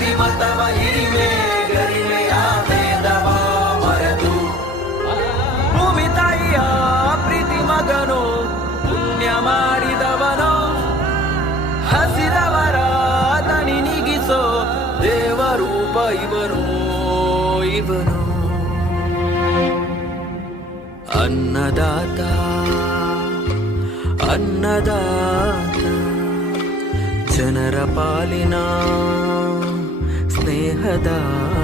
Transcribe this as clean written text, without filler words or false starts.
ಜಾತಿಮತವ ಹಿರಿಮೆ ಗರಿಮೆಯ ಭೇದವ ಮರೆತು ಭೂಮಿ ತಾಯಿಯ ಪ್ರೀತಿ ಮಗನು ಪುಣ್ಯ ಮಾಡಿದವನು ಹಸಿದವರ ದಣಿ ನೀಗಿಸೋ ದೇವರೂಪ ಇವನು ಇವನು ಅನ್ನದಾತ ಅನ್ನದಾತ ಜನರ ಪಾಲಿನ ಸ್ನೇಹದಾತ